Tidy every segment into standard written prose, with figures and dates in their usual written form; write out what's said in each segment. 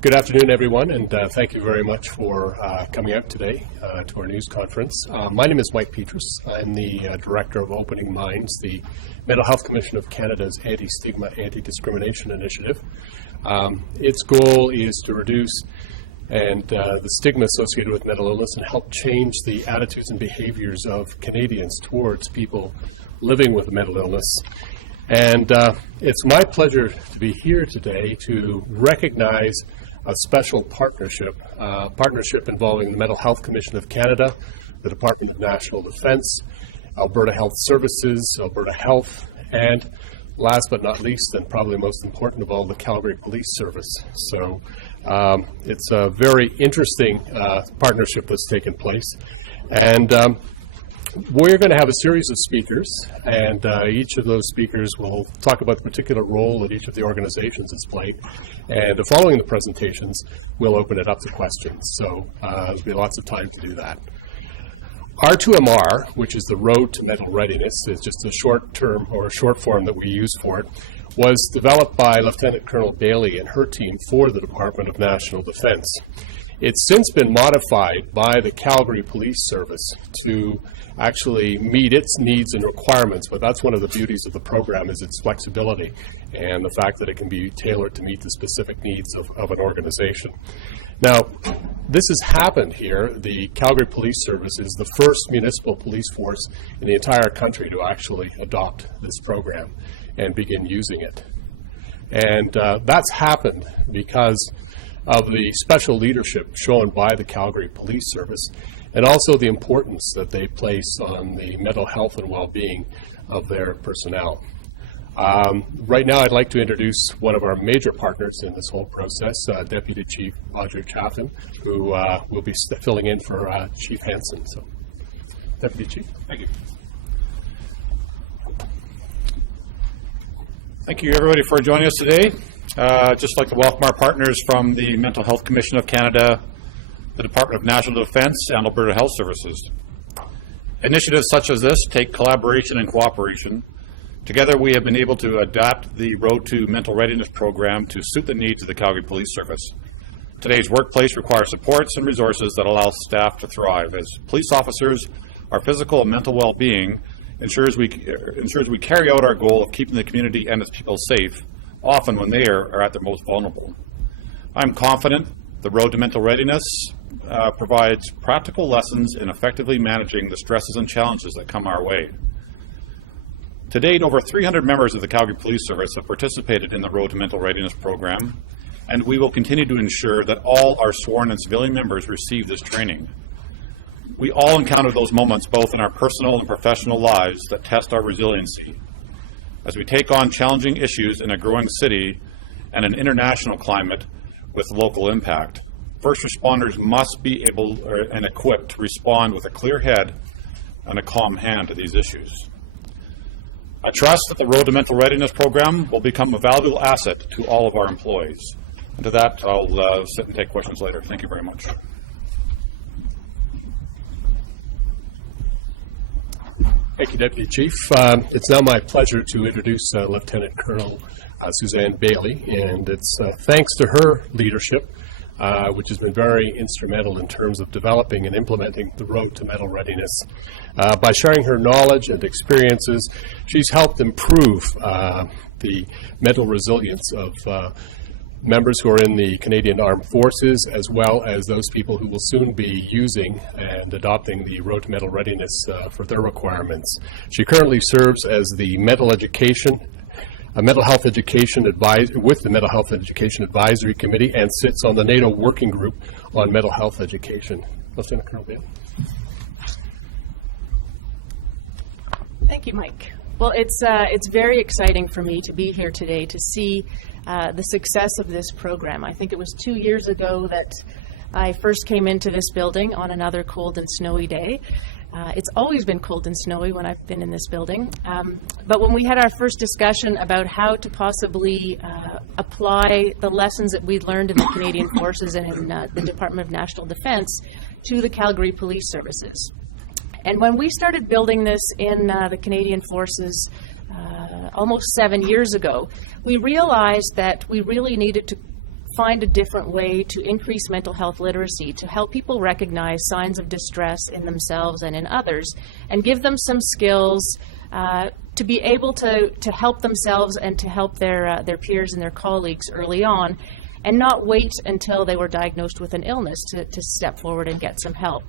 Good afternoon, everyone, and thank you very much for coming out today to our news conference. My name is Mike Petrus. I'm the Director of Opening Minds, the Mental Health Commission of Canada's Anti-Stigma, Anti-Discrimination Initiative. Its goal is to reduce the stigma associated with mental illness and help change the attitudes and behaviors of Canadians towards people living with a mental illness. And it's my pleasure to be here today to recognize a special partnership involving the Mental Health Commission of Canada, the Department of National Defence, Alberta Health Services, Alberta Health, and last but not least, and probably most important of all, the Calgary Police Service. So it's a very interesting partnership that's taken place. And we're going to have a series of speakers, and each of those speakers will talk about the particular role that each of the organizations has played. And following the presentations, we'll open it up to questions. So there'll be lots of time to do that. R2MR, which is the Road to Mental Readiness, is just a short term or a short form that we use for it, was developed by Lieutenant Colonel Bailey and her team for the Department of National Defence. It's since been modified by the Calgary Police Service to actually meet its needs and requirements, but that's one of the beauties of the program, is its flexibility and the fact that it can be tailored to meet the specific needs of an organization. Now, this has happened here. The Calgary Police Service is the first municipal police force in the entire country to actually adopt this program and begin using it. And that's happened because of the special leadership shown by the Calgary Police Service, and also the importance that they place on the mental health and well-being of their personnel. Right now, I'd like to introduce one of our major partners in this whole process, Deputy Chief Audrey Chaffin, who will be filling in for Chief Hansen. So, Deputy Chief, thank you. Thank you, everybody, for joining us today. Just like to welcome our partners from the Mental Health Commission of Canada, the Department of National Defence, and Alberta Health Services. Initiatives such as this take collaboration and cooperation. Together, we have been able to adapt the Road to Mental Readiness program to suit the needs of the Calgary Police Service. Today's workplace requires supports and resources that allow staff to thrive. As police officers, our physical and mental well-being ensures we carry out our goal of keeping the community and its people safe, often when they are at their most vulnerable. I'm confident the Road to Mental Readiness provides practical lessons in effectively managing the stresses and challenges that come our way. To date, over 300 members of the Calgary Police Service have participated in the Road to Mental Readiness program, and we will continue to ensure that all our sworn and civilian members receive this training. We all encounter those moments both in our personal and professional lives that test our resiliency. As we take on challenging issues in a growing city and an international climate with local impact, first responders must be able and equipped to respond with a clear head and a calm hand to these issues. I trust that the Road to Mental Readiness program will become a valuable asset to all of our employees. And to that, I'll sit and take questions later. Thank you very much. Thank you, Deputy Chief. It's now my pleasure to introduce Lieutenant Colonel Suzanne Bailey, and it's thanks to her leadership, which has been very instrumental in terms of developing and implementing the Road to Mental Readiness. By sharing her knowledge and experiences, she's helped improve the mental resilience of members who are in the Canadian Armed Forces, as well as those people who will soon be using and adopting the Road to Mental Readiness for their requirements. She currently serves as the Mental Health Education Advisor with the Mental Health Education Advisory Committee and sits on the NATO Working Group on Mental Health Education. Lieutenant Colonel Bailey. Thank you, Mike. Well, it's very exciting for me to be here today to see the success of this program. I think it was 2 years ago that I first came into this building on another cold and snowy day. It's always been cold and snowy when I've been in this building. But when we had our first discussion about how to possibly apply the lessons that we learned in the Canadian Forces and in the Department of National Defence to the Calgary Police Services. And when we started building this in the Canadian Forces almost 7 years ago, we realized that we really needed to find a different way to increase mental health literacy, to help people recognize signs of distress in themselves and in others, and give them some skills to be able to help themselves and to help their peers and their colleagues early on, and not wait until they were diagnosed with an illness to step forward and get some help.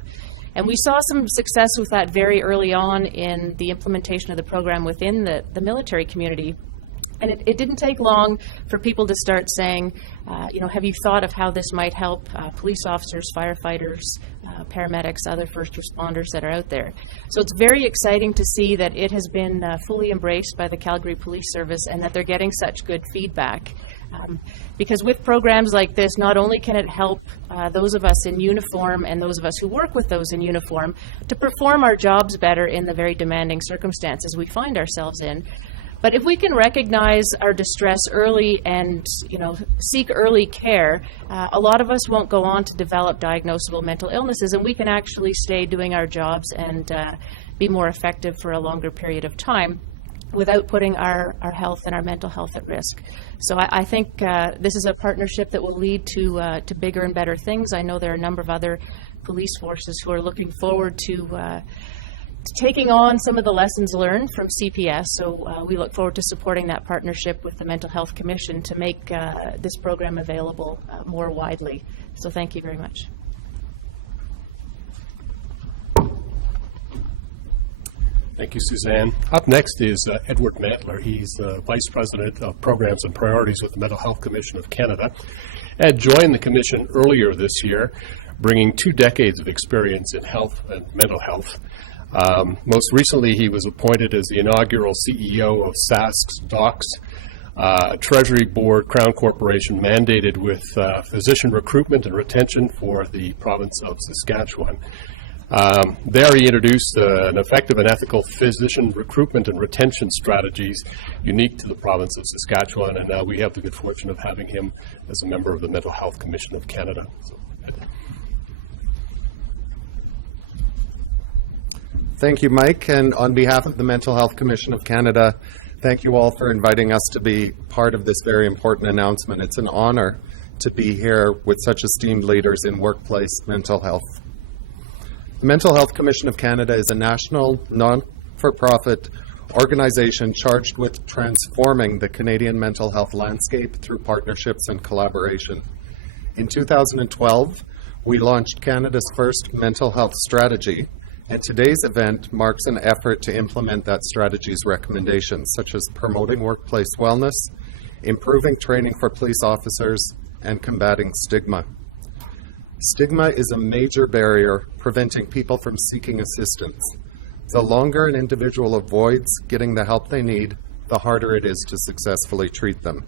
And we saw some success with that very early on in the implementation of the program within the military community. And it didn't take long for people to start saying, have you thought of how this might help police officers, firefighters, paramedics, other first responders that are out there? So it's very exciting to see that it has been fully embraced by the Calgary Police Service and that they're getting such good feedback. Because with programs like this, not only can it help those of us in uniform and those of us who work with those in uniform to perform our jobs better in the very demanding circumstances we find ourselves in, but if we can recognize our distress early and, seek early care, a lot of us won't go on to develop diagnosable mental illnesses, and we can actually stay doing our jobs and be more effective for a longer period of time without putting our health and our mental health at risk. So I think this is a partnership that will lead to bigger and better things. I know there are a number of other police forces who are looking forward to taking on some of the lessons learned from CPS, so we look forward to supporting that partnership with the Mental Health Commission to make this program available more widely. So thank you very much. Thank you, Suzanne. Up next is Edward Mantler. He's the Vice President of Programs and Priorities with the Mental Health Commission of Canada. Ed joined the Commission earlier this year, bringing 2 decades of experience in health and mental health. Most recently, he was appointed as the inaugural CEO of SASC's Docs, Treasury Board Crown Corporation mandated with physician recruitment and retention for the province of Saskatchewan. There he introduced an effective and ethical physician recruitment and retention strategies unique to the province of Saskatchewan, and now we have the good fortune of having him as a member of the Mental Health Commission of Canada. Thank you, Mike, and on behalf of the Mental Health Commission of Canada, thank you all for inviting us to be part of this very important announcement. It's an honor to be here with such esteemed leaders in workplace mental health. The Mental Health Commission of Canada is a national, non-for-profit organization charged with transforming the Canadian mental health landscape through partnerships and collaboration. In 2012, we launched Canada's first mental health strategy, and today's event marks an effort to implement that strategy's recommendations, such as promoting workplace wellness, improving training for police officers, and combating stigma. Stigma is a major barrier preventing people from seeking assistance. The longer an individual avoids getting the help they need, the harder it is to successfully treat them.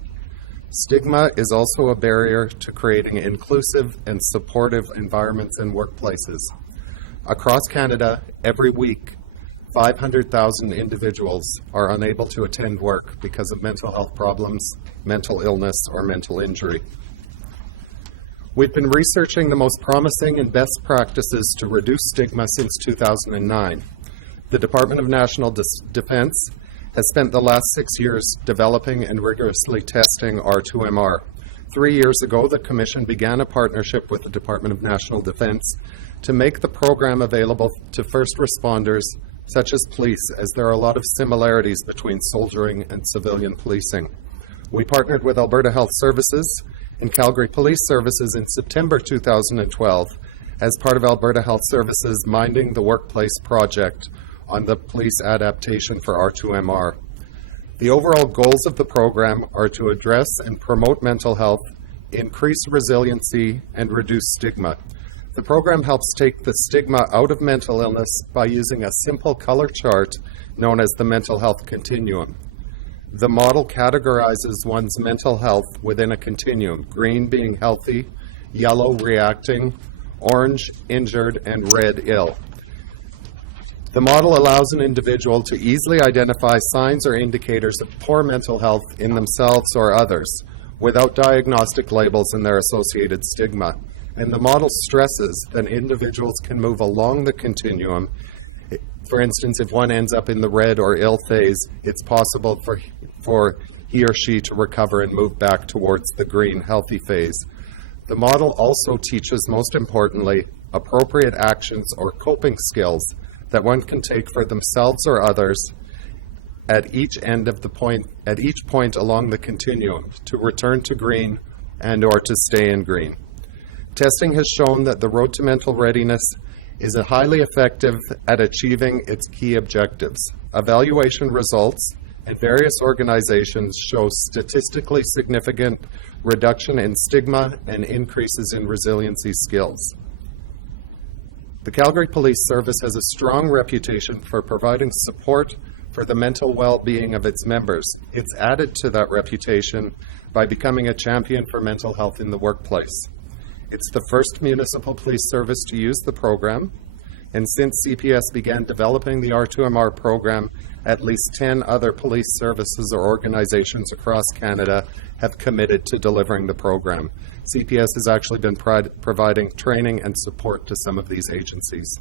Stigma is also a barrier to creating inclusive and supportive environments in workplaces. Across Canada, every week, 500,000 individuals are unable to attend work because of mental health problems, mental illness, or mental injury. We've been researching the most promising and best practices to reduce stigma since 2009. The Department of National Defence has spent the last 6 years developing and rigorously testing R2MR. 3 years ago, the Commission began a partnership with the Department of National Defence to make the program available to first responders, such as police, as there are a lot of similarities between soldiering and civilian policing. We partnered with Alberta Health Services and Calgary Police Services in September 2012 as part of Alberta Health Services' Minding the Workplace project on the police adaptation for R2MR. The overall goals of the program are to address and promote mental health, increase resiliency, and reduce stigma. The program helps take the stigma out of mental illness by using a simple color chart known as the mental health continuum. The model categorizes one's mental health within a continuum, green being healthy, yellow reacting, orange injured, and red ill. The model allows an individual to easily identify signs or indicators of poor mental health in themselves or others without diagnostic labels and their associated stigma. And the model stresses that individuals can move along the continuum. For instance, if one ends up in the red or ill phase, it's possible for he or she to recover and move back towards the green, healthy phase. The model also teaches, most importantly, appropriate actions or coping skills that one can take for themselves or others at each point along the continuum to return to green and or to stay in green. Testing has shown that the road to mental readiness is highly effective at achieving its key objectives. Evaluation results in various organizations show statistically significant reduction in stigma and increases in resiliency skills. The Calgary Police Service has a strong reputation for providing support for the mental well-being of its members. It's added to that reputation by becoming a champion for mental health in the workplace. It's the first municipal police service to use the program, and since CPS began developing the R2MR program, at least 10 other police services or organizations across Canada have committed to delivering the program. CPS has actually been providing training and support to some of these agencies.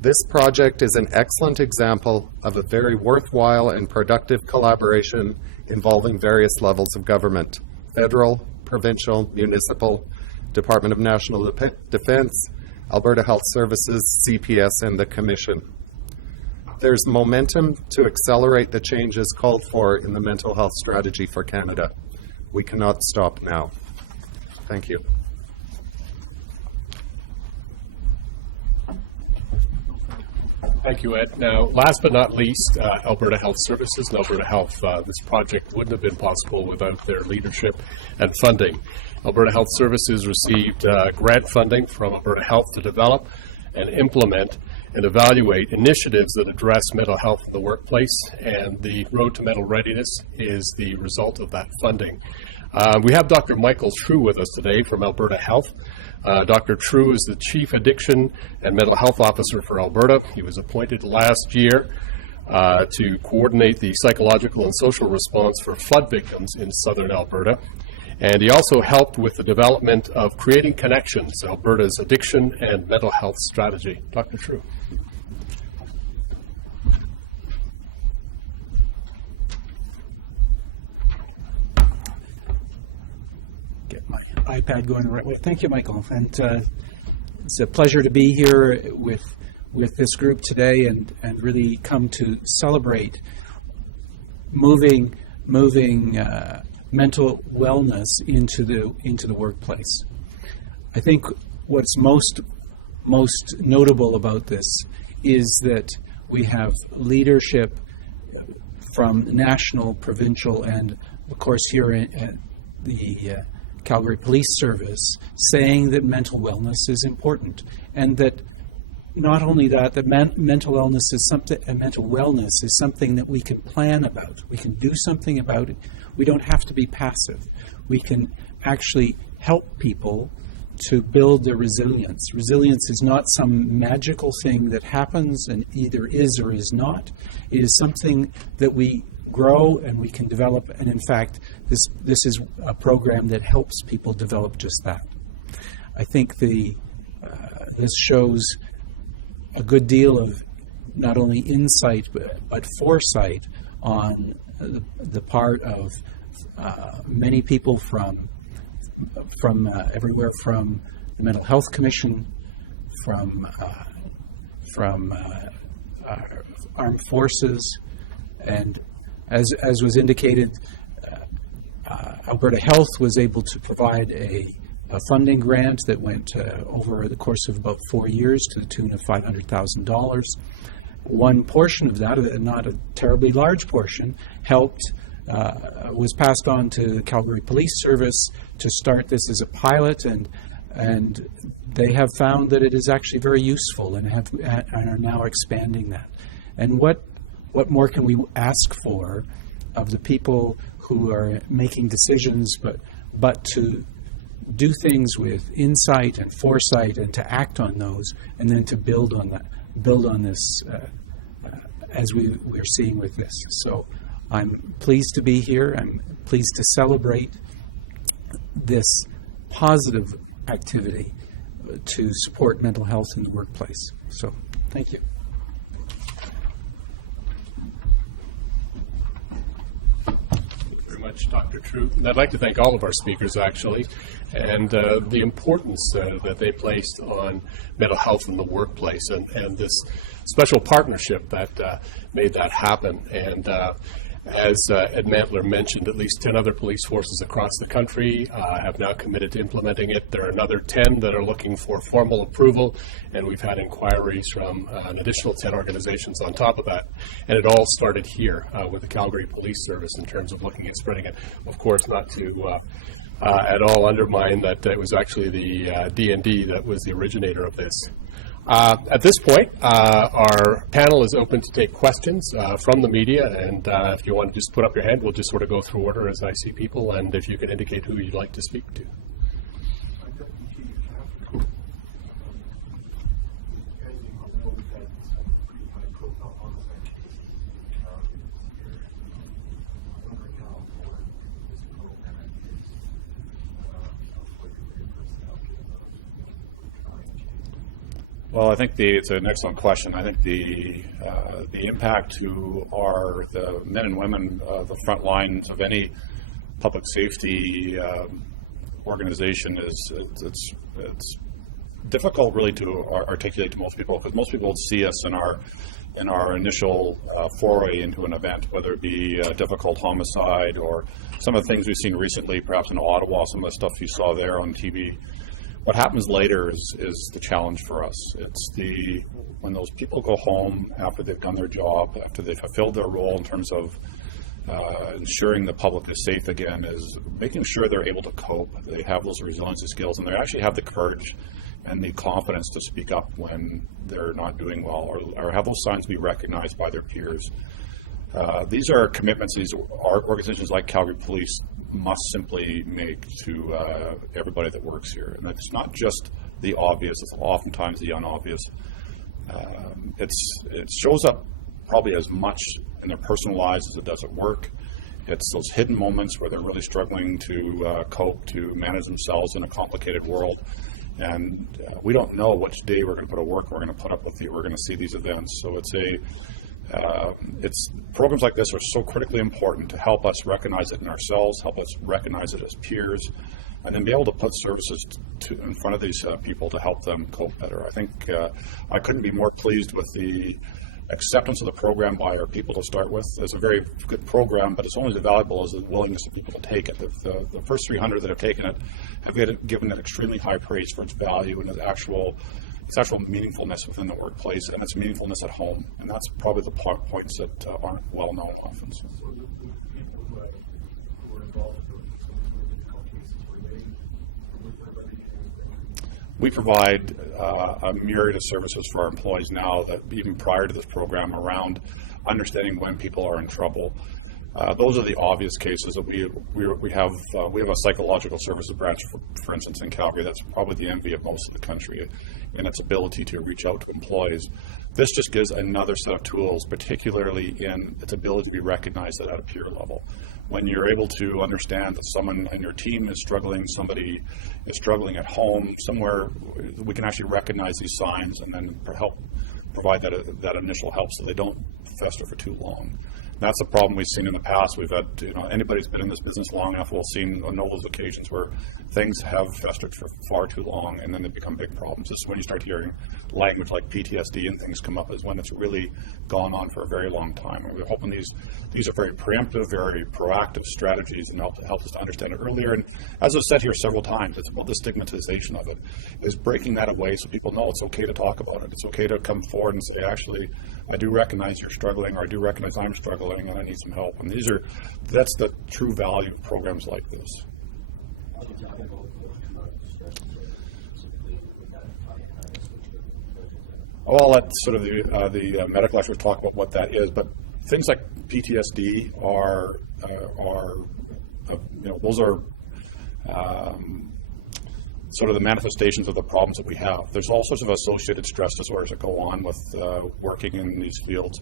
This project is an excellent example of a very worthwhile and productive collaboration involving various levels of government: federal, provincial, municipal, Department of National Defence, Alberta Health Services, CPS, and the Commission. There's momentum to accelerate the changes called for in the mental health strategy for Canada. We cannot stop now. Thank you. Thank you, Ed. Now, last but not least, Alberta Health Services and Alberta Health. This project wouldn't have been possible without their leadership and funding. Alberta Health Services received grant funding from Alberta Health to develop and implement and evaluate initiatives that address mental health in the workplace, and the Road to Mental Readiness is the result of that funding. We have Dr. Michael True with us today from Alberta Health. Dr. True is the Chief Addiction and Mental Health Officer for Alberta. He was appointed last year to coordinate the psychological and social response for flood victims in southern Alberta. And he also helped with the development of Creating Connections, Alberta's addiction and mental health strategy. Dr. True. Get my iPad going the right way. Thank you, Michael. And it's a pleasure to be here with this group today and really come to celebrate moving mental wellness into the workplace. I think what's most notable about this is that we have leadership from national, provincial, and of course here at the Calgary Police Service saying that mental wellness is important, and that not only that mental wellness is something that we can plan about. We can do something about it. We don't have to be passive. We can actually help people to build their resilience. Resilience is not some magical thing that happens and either is or is not. It is something that we grow and we can develop, and in fact, this is a program that helps people develop just that. I think this shows a good deal of not only insight but foresight on the part of many people from everywhere, from the Mental Health Commission, from armed forces, and as was indicated, Alberta Health was able to provide a funding grant that went over the course of about 4 years to the tune of $500,000. One portion of that, not a terribly large portion, was passed on to the Calgary Police Service to start this as a pilot, and they have found that it is actually very useful and are now expanding that. And what more can we ask for of the people who are making decisions, but to do things with insight and foresight and to act on those, and then to build on this as we're seeing with this. So I'm pleased to be here. I'm pleased to celebrate this positive activity to support mental health in the workplace. So thank you. Very much, Dr. True. And I'd like to thank all of our speakers, actually, and the importance that they placed on mental health in the workplace and this special partnership that made that happen. And as Ed Mantler mentioned, at least 10 other police forces across the country have now committed to implementing it. There are another 10 that are looking for formal approval, and we've had inquiries from an additional 10 organizations on top of that. And it all started here with the Calgary Police Service in terms of looking at spreading it. Of course, not to at all undermine that it was actually the D&D that was the originator of this. At this point, our panel is open to take questions from the media, and if you want to just put up your hand, we'll just sort of go through order as I see people, and if you can indicate who you'd like to speak to. Well, I think it's an excellent question. I think the impact to the men and women, the front lines of any public safety organization it's difficult really to articulate to most people, because most people see us in our initial foray into an event, whether it be a difficult homicide or some of the things we've seen recently, perhaps in Ottawa, some of the stuff you saw there on TV. What happens later is the challenge for us. It's when those people go home after they've done their job, after they've fulfilled their role in terms of ensuring the public is safe again, is making sure they're able to cope, they have those resiliency skills, and they actually have the courage and the confidence to speak up when they're not doing well, or have those signs be recognized by their peers. These are commitments our organizations like Calgary Police must simply make to everybody that works here. And it's not just the obvious, it's oftentimes the unobvious. It shows up probably as much in their personal lives as it does at work. It's those hidden moments where they're really struggling to cope, to manage themselves in a complicated world. And we don't know which day we're going to put to work, we're going to put up with we're going to see these events. So it's programs like this are so critically important to help us recognize it in ourselves, help us recognize it as peers, and then be able to put services in front of these people to help them cope better. I think I couldn't be more pleased with the acceptance of the program by our people to start with. It's a very good program, but it's only as valuable as the willingness of people to take it. The first 300 that have taken it have given it extremely high praise for its value and its actual meaningfulness within the workplace and its meaningfulness at home. And that's probably the points that aren't well known often. We provide a myriad of services for our employees now that even prior to this program around understanding when people are in trouble. Those are the obvious cases that we have. We have a psychological services branch, for instance, in Calgary. That's probably the envy of most of the country in its ability to reach out to employees. This just gives another set of tools, particularly in its ability to be recognized at a peer level. When you're able to understand that someone in your team is struggling, somebody is struggling at home, somewhere, we can actually recognize these signs and then help provide that initial help so they don't fester for too long. That's a problem we've seen in the past. We've had, anybody who's been in this business long enough will have seen on those occasions where things have festered for far too long and then they become big problems. This is when you start hearing language like PTSD and things come up, is when it's really gone on for a very long time. And we're hoping these are very preemptive, very proactive strategies and help us to understand it earlier. And as I've said here several times, it's about the stigmatization of it, is breaking that away so people know it's okay to talk about it. It's okay to come forward and say, actually, I do recognize you're struggling, or I do recognize I'm struggling, and I need some help. And that's the true value of programs like this. Well, let sort of the medical experts talk about what that is, but things like PTSD are those are sort of the manifestations of the problems that we have. There's all sorts of associated stress disorders that go on with working in these fields.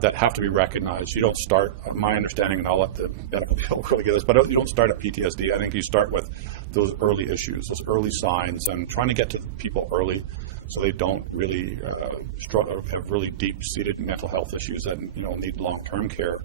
that have to be recognized. You don't start, my understanding, and I'll let the benefit really get this, but you don't start at PTSD. I think you start with those early issues, those early signs, and trying to get to people early so they don't really struggle, have really deep-seated mental health issues that need long-term care.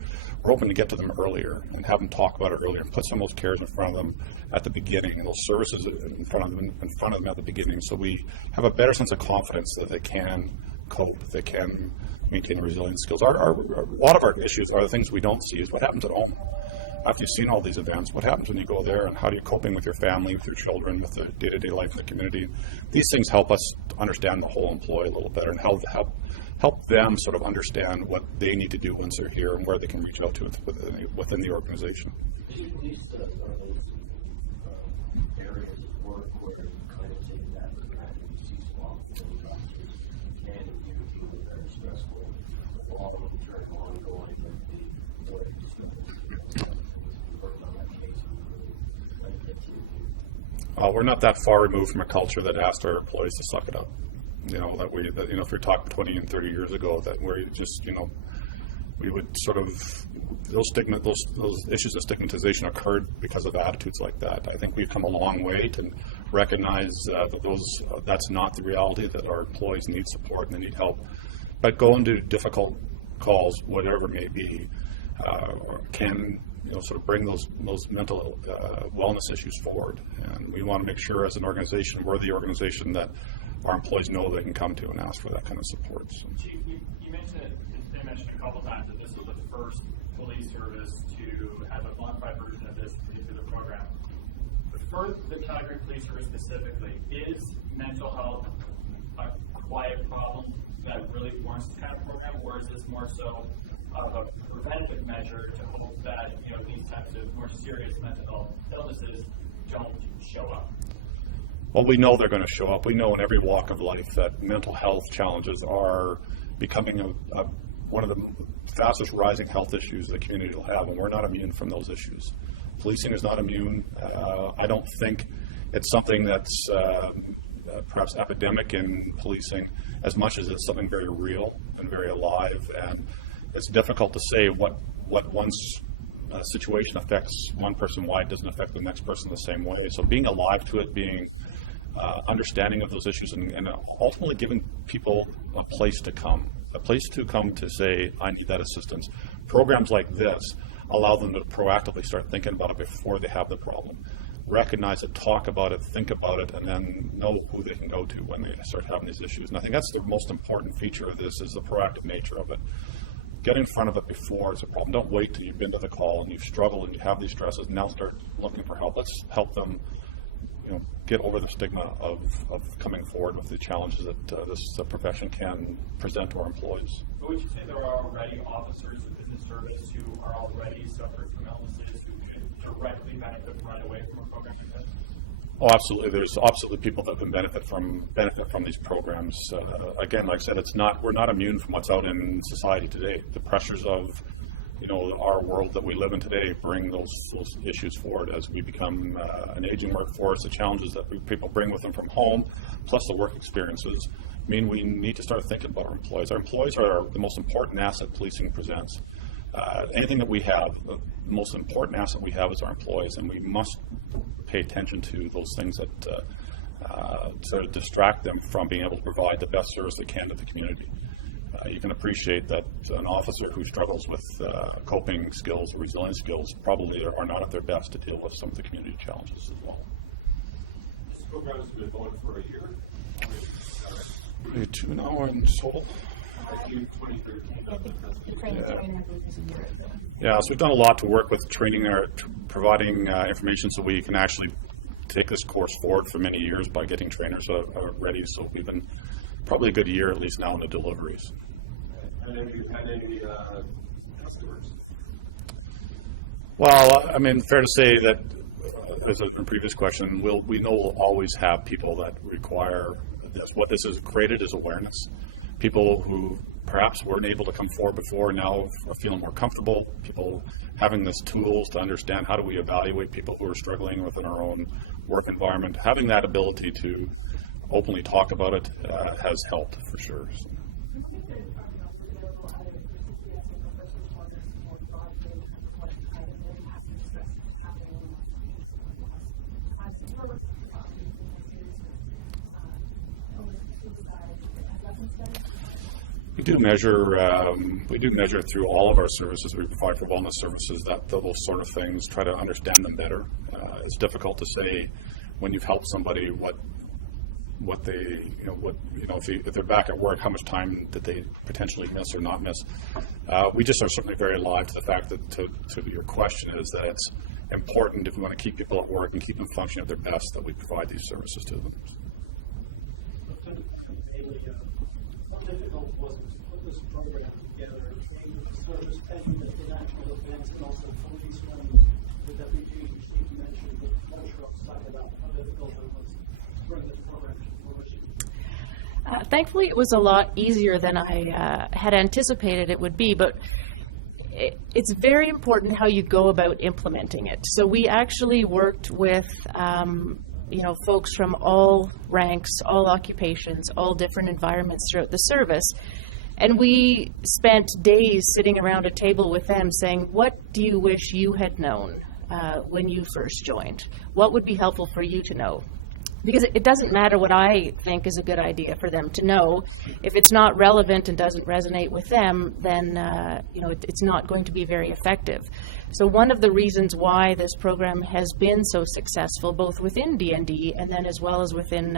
We're hoping to get to them earlier and have them talk about it earlier and put some of those cares in front of them at the beginning, and those services in front of them at the beginning, so we have a better sense of confidence that they can cope, they can maintain resilient skills. A lot of our issues are the things we don't see is what happens at home. After you've seen all these events, what happens when you go there, and how are you coping with your family, with your children, with the day-to-day life of the community? These things help us understand the whole employee a little better and help them sort of understand what they need to do once they're here and where they can reach out to within the organization. We're not that far removed from a culture that asked our employees to suck it up. If you're talking 20 and 30 years ago, that where we would sort of, those issues of stigmatization occurred because of attitudes like that. I think we've come a long way to recognize that that's not the reality, that our employees need support and they need help. But going to difficult calls, whatever it may be, can sort of bring those mental wellness issues forward. And we want to make sure as an organization, we're the organization that our employees know they can come to and ask for that kind of support. So. Chief, you mentioned a couple times that this was the first police service to have a modified version of this into the program. But for the Calgary Police Service specifically, is mental health a quiet problem that really warrants this kind of program, or is this more so of a preventive measure to hope that these types of more serious mental health illnesses don't show up? Well, we know they're going to show up. We know in every walk of life that mental health challenges are becoming one of the fastest rising health issues the community will have, and we're not immune from those issues. Policing is not immune. I don't think it's something that's perhaps epidemic in policing as much as it's something very real and very alive, and it's difficult to say what one situation affects one person, why it doesn't affect the next person the same way. So being alive to it, being understanding of those issues, and ultimately giving people a place to come to say, I need that assistance. Programs like this allow them to proactively start thinking about it before they have the problem. Recognize it, talk about it, think about it, and then know who they can go to when they start having these issues. And I think that's the most important feature of this, is the proactive nature of it. Get in front of it before it's a problem. Don't wait till you've been to the call and you've struggled and you have these stresses, and now start looking for help. Let's help them get over the stigma of coming forward with the challenges that this profession can present to our employees. But would you say there are already officers within the service who are already suffering from illnesses who could directly benefit right away from a program like this? Oh, absolutely. There's absolutely people that can benefit from these programs. Again, like I said, we're not immune from what's out in society today. The pressures of our world that we live in today bring those issues forward as we become an aging workforce. The challenges that people bring with them from home, plus the work experiences, mean we need to start thinking about our employees. Our employees are the most important asset policing presents. Anything that we have, the most important asset we have is our employees, and we must pay attention to those things that sort of distract them from being able to provide the best service they can to the community. You can appreciate that an officer who struggles with coping skills, resilience skills, probably are not at their best to deal with some of the community challenges as well. This program's been going for a year. Maybe 2 now in total. June 2013. Yeah, so we've done a lot to work with training, providing information so we can actually take this course forward for many years by getting trainers ready. So we've been probably a good year at least now in the deliveries. And have you had any customers? Well, I mean, fair to say that, as a previous question, we know we'll always have people that require this. What this has created is awareness. People who perhaps weren't able to come forward before now are feeling more comfortable. People having these tools to understand how do we evaluate people who are struggling within our own work environment. Having that ability to openly talk about it has helped for sure. do measure through all of our services we provide for wellness services, that those sort of things, try to understand them better. It's difficult to say when you've helped somebody what they, if they're back at work, how much time did they potentially miss or not miss. We just are certainly very alive to the fact that, to your question, is that it's important if we want to keep people at work and keep them functioning at their best, that we provide these services to them. How difficult was it to put this program together and service taking it to national events and also police when the deputy chief mentioned the culture outside of that, how difficult it was to bring this program to fruition? Thankfully, it was a lot easier than I had anticipated it would be, but it's very important how you go about implementing it. So we actually worked with folks from all ranks, all occupations, all different environments throughout the service. And we spent days sitting around a table with them saying, what do you wish you had known when you first joined? What would be helpful for you to know? Because it doesn't matter what I think is a good idea for them to know. If it's not relevant and doesn't resonate with them, then it's not going to be very effective. So one of the reasons why this program has been so successful, both within DND and then as well as within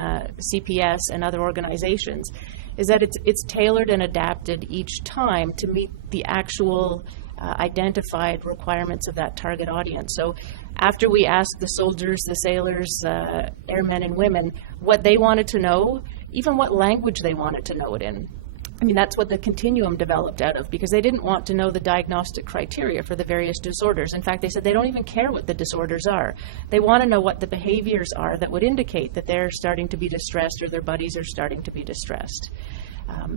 CPS and other organizations, is that it's tailored and adapted each time to meet the actual identified requirements of that target audience. So after we asked the soldiers, the sailors, airmen and women what they wanted to know, even what language they wanted to know it in. I mean, that's what the continuum developed out of, because they didn't want to know the diagnostic criteria for the various disorders. In fact, they said they don't even care what the disorders are. They want to know what the behaviors are that would indicate that they're starting to be distressed or their buddies are starting to be distressed.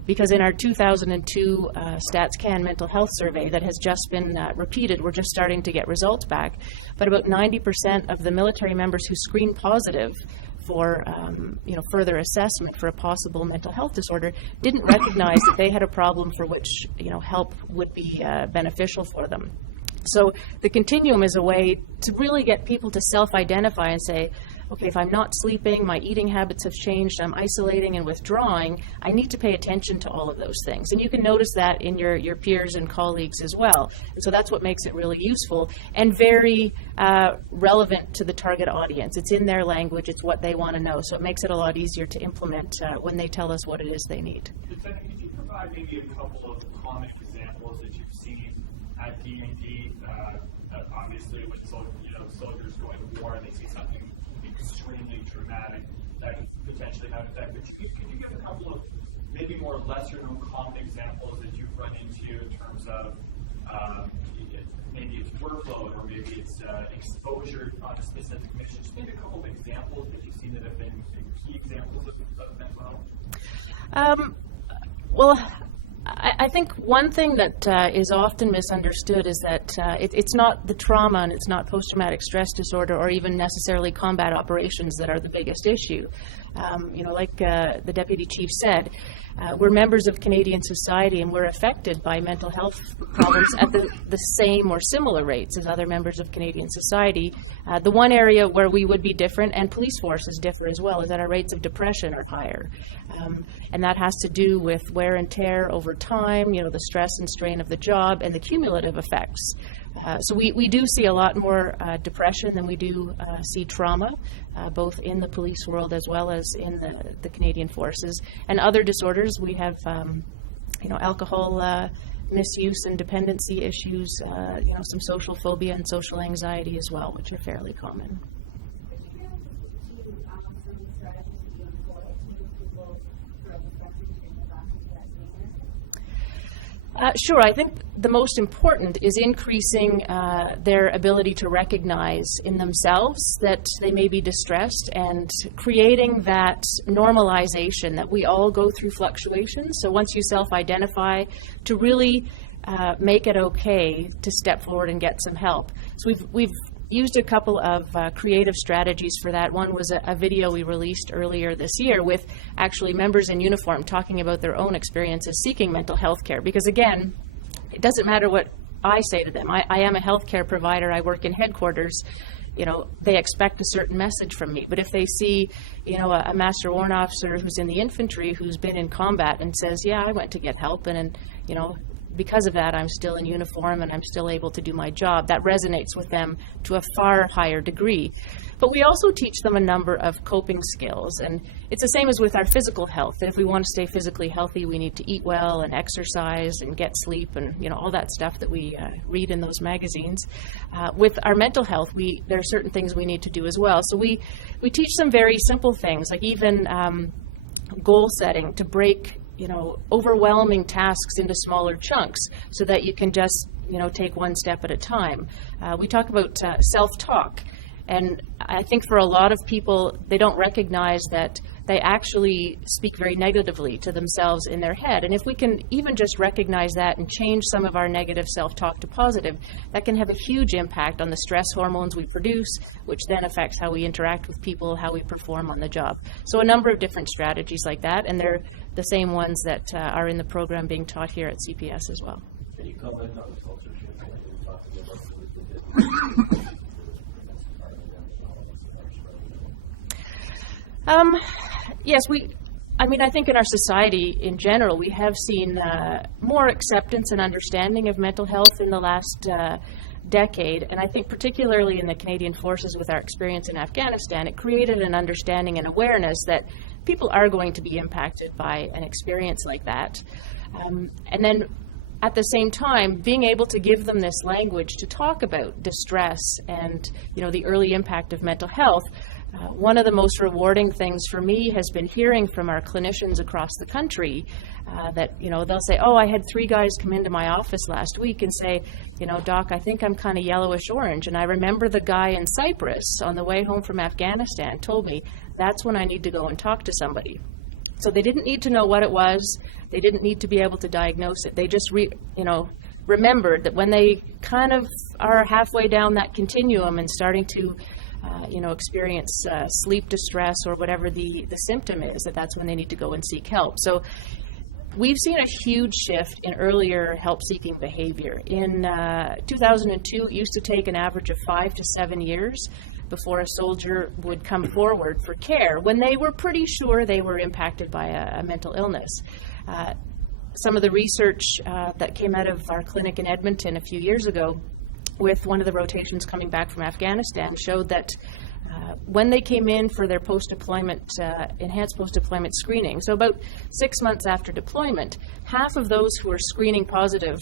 Because in our 2002 StatsCan mental health survey that has just been repeated, we're just starting to get results back, but about 90% of the military members who screened positive for further assessment for a possible mental health disorder didn't recognize that they had a problem for which help would be beneficial for them. So the continuum is a way to really get people to self-identify and say, okay, if I'm not sleeping, my eating habits have changed, I'm isolating and withdrawing, I need to pay attention to all of those things. And you can notice that in your peers and colleagues as well. So that's what makes it really useful and very relevant to the target audience. It's in their language, it's what they want to know. So it makes it a lot easier to implement when they tell us what it is they need. Could you provide maybe a couple of common examples that you've seen at DND? Obviously, when soldiers go to war and they see something extremely dramatic that could potentially have an effect. But can you give a couple of maybe more lesser-known common examples that you've run into in terms of maybe it's workload or maybe it's exposure on a specific mission? Just maybe a couple of examples that you've seen that have been key examples of mental health. Well, I think one thing that is often misunderstood is that it's not the trauma and it's not post-traumatic stress disorder or even necessarily combat operations that are the biggest issue. Like the Deputy Chief said, we're members of Canadian society and we're affected by mental health problems at the same or similar rates as other members of Canadian society. The one area where we would be different, and police forces differ as well, is that our rates of depression are higher. And that has to do with wear and tear over time, the stress and strain of the job and the cumulative effects. So we do see a lot more depression than we do see trauma, both in the police world as well as in the Canadian Forces. And other disorders, we have, alcohol misuse and dependency issues, some social phobia and social anxiety as well, which are fairly common. Sure. I think the most important is increasing their ability to recognize in themselves that they may be distressed and creating that normalization that we all go through fluctuations. So once you self-identify, to really make it okay to step forward and get some help. So we've used a couple of creative strategies for that. One was a video we released earlier this year with actually members in uniform talking about their own experiences seeking mental health care. Because again, it doesn't matter what I say to them. I am a healthcare provider. I work in headquarters. they expect a certain message from me. But if they see, a master warrant officer who's in the infantry who's been in combat and says, yeah, I went to get help, and because of that, I'm still in uniform and I'm still able to do my job, that resonates with them to a far higher degree. But we also teach them a number of coping skills, and it's the same as with our physical health. If we want to stay physically healthy, we need to eat well and exercise and get sleep and all that stuff that we read in those magazines. With our mental health, there are certain things we need to do as well. So we teach them very simple things, like even goal setting, to break overwhelming tasks into smaller chunks so that you can just, take one step at a time. We talk about self-talk, and I think for a lot of people, they don't recognize that they actually speak very negatively to themselves in their head. And if we can even just recognize that and change some of our negative self-talk to positive, that can have a huge impact on the stress hormones we produce, which then affects how we interact with people, how we perform on the job. So a number of different strategies like that, and they're the same ones that are in the program being taught here at CPS as well. Can you comment on the culture shift that you're talking about? Yes, I think in our society in general, we have seen more acceptance and understanding of mental health in the last decade. And I think particularly in the Canadian Forces, with our experience in Afghanistan, it created an understanding and awareness that people are going to be impacted by an experience like that. And then at the same time, being able to give them this language to talk about distress and, the early impact of mental health. One of the most rewarding things for me has been hearing from our clinicians across the country that, they'll say, oh, I had 3 guys come into my office last week and say, Doc, I think I'm kind of yellowish orange. And I remember the guy in Cyprus on the way home from Afghanistan told me that's when I need to go and talk to somebody. So they didn't need to know what it was. They didn't need to be able to diagnose it. They just, remembered that when they kind of are halfway down that continuum and starting to experience sleep distress or whatever the symptom is, that's when they need to go and seek help. So we've seen a huge shift in earlier help-seeking behavior. In 2002, it used to take an average of 5 to 7 years before a soldier would come forward for care when they were pretty sure they were impacted by a mental illness. Some of the research that came out of our clinic in Edmonton a few years ago with one of the rotations coming back from Afghanistan showed that when they came in for their post-deployment, enhanced post-deployment screening, so about 6 months after deployment, half of those who were screening positive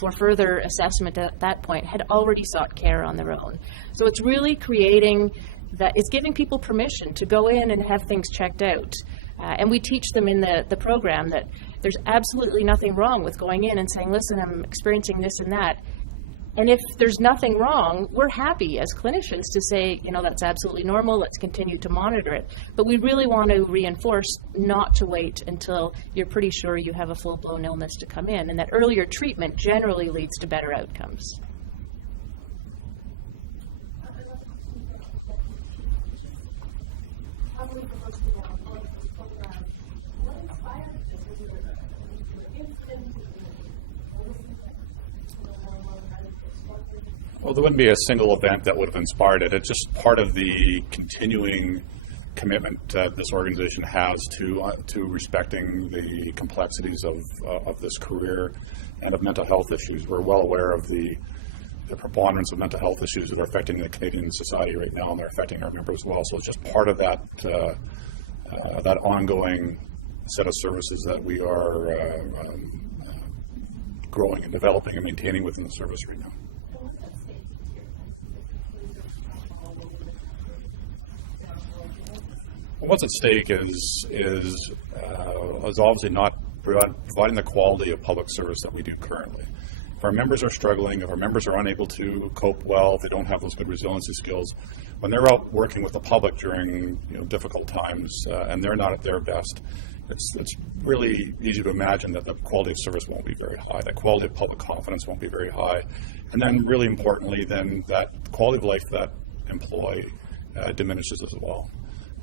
for further assessment at that point had already sought care on their own. So it's really creating that, it's giving people permission to go in and have things checked out. And we teach them in the program that there's absolutely nothing wrong with going in and saying, listen, I'm experiencing this and that. And if there's nothing wrong, we're happy as clinicians to say, that's absolutely normal, let's continue to monitor it. But we really want to reinforce not to wait until you're pretty sure you have a full-blown illness to come in, and that earlier treatment generally leads to better outcomes. Well, there wouldn't be a single event that would have inspired it. It's just part of the continuing commitment that this organization has to respecting the complexities of this career and of mental health issues. We're well aware of the preponderance of mental health issues that are affecting the Canadian society right now, and they're affecting our members as well. So it's just part of that that ongoing set of services that we are growing and developing and maintaining within the service right now. What's at stake is obviously not providing the quality of public service that we do currently. If our members are struggling, if our members are unable to cope well, if they don't have those good resiliency skills, when they're out working with the public during difficult times and they're not at their best, it's really easy to imagine that the quality of service won't be very high, the quality of public confidence won't be very high, and then really importantly, then that quality of life for that employee diminishes as well.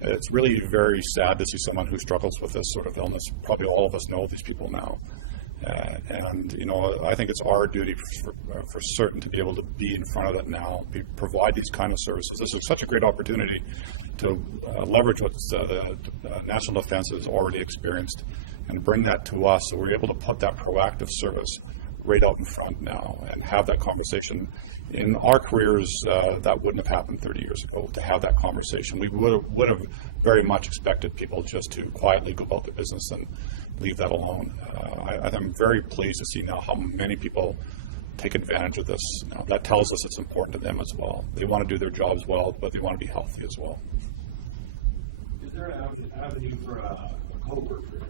It's really very sad to see someone who struggles with this sort of illness. Probably all of us know these people now. And, you know, I think it's our duty for certain to be able to be in front of it now, provide these kind of services. This is such a great opportunity to leverage what National Defence has already experienced and bring that to us, so we're able to put that proactive service right out in front now and have that conversation. In our careers, that wouldn't have happened 30 years ago, to have that conversation. We would have very much expected people just to quietly go about their business and leave that alone. I'm very pleased to see now how many people take advantage of this. You know, that tells us it's important to them as well. They want to do their jobs well, but they want to be healthy as well. Is there an avenue for a co-worker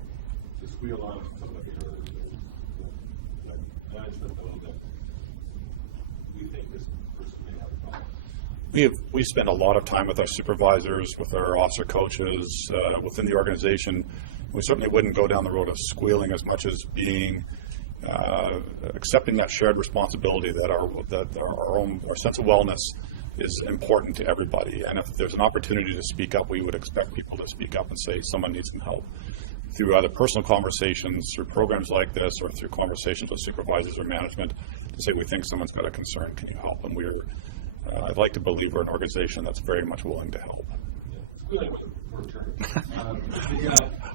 to squeal on somebody or management though that we think this person may have a problem? We spend a lot of time with our supervisors, with our officer coaches, within the organization. We certainly wouldn't go down the road of squealing as much as being accepting that shared responsibility that our sense of wellness is important to everybody. And if there's an opportunity to speak up, we would expect people to speak up and say someone needs some help. Through either personal conversations, through programs like this, or through conversations with supervisors or management, to say we think someone's got a concern, can you help? And I'd like to believe we're an organization that's very much willing to help.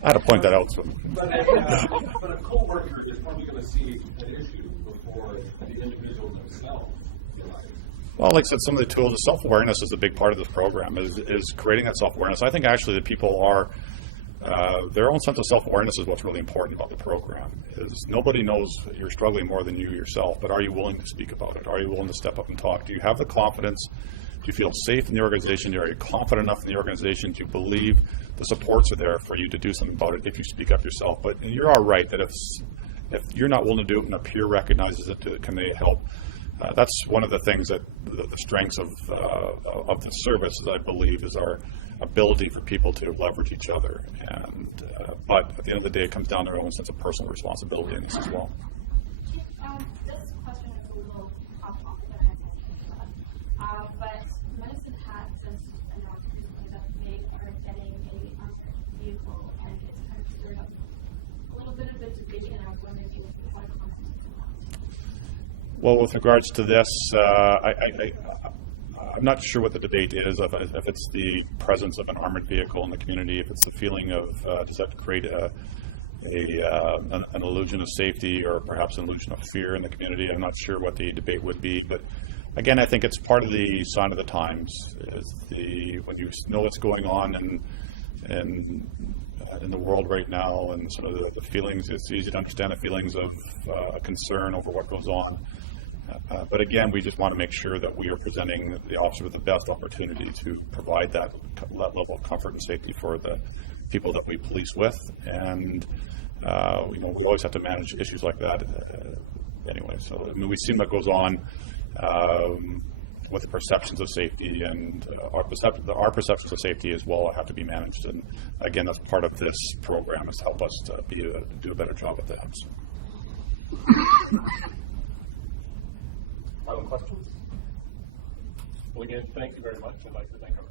I had to point that out. But a co-worker is probably going to see an issue before the individual themselves. Well, like I said, some of the tools, self-awareness is a big part of this program, is creating that self-awareness. I think actually that people are, their own sense of self-awareness is what's really important about the program. Is nobody knows you're struggling more than you yourself, but are you willing to speak about it? Are you willing to step up and talk? Do you have the confidence? Do you feel safe in the organization? Are you confident enough in the organization? Do you believe the supports are there for you to do something about it if you speak up yourself? But you're all right that if you're not willing to do it and a peer recognizes it, can they help? That's one of the things that the strengths of the service, I believe, is our ability for people to leverage each other. And but at the end of the day, it comes down to our own sense of personal responsibility in this as well. This question is a little off topic, but medicine has since that they are getting a vehicle, and it's kind of stirred up a little bit of a debate, and I was wondering if you want to comment on that. Well, with regards to this, I'm not sure what the debate is, if it's the presence of an armored vehicle in the community, if it's the feeling of, does that create an illusion of safety or perhaps an illusion of fear in the community? I'm not sure what the debate would be, but again, I think it's part of the sign of the times. When you know what's going on in the world right now, and some of the feelings, it's easy to understand the feelings of concern over what goes on. But again, we just want to make sure that we are presenting the officer with the best opportunity to provide that level of comfort and safety for the people that we police with. And we always have to manage issues like that anyway. So I mean, we see what goes on with the perceptions of safety, and our perceptions of safety as well have to be managed. And again, that's part of this program, is to help us to do a better job with that. Final questions? Well, again, thank you very much. I'd like to thank our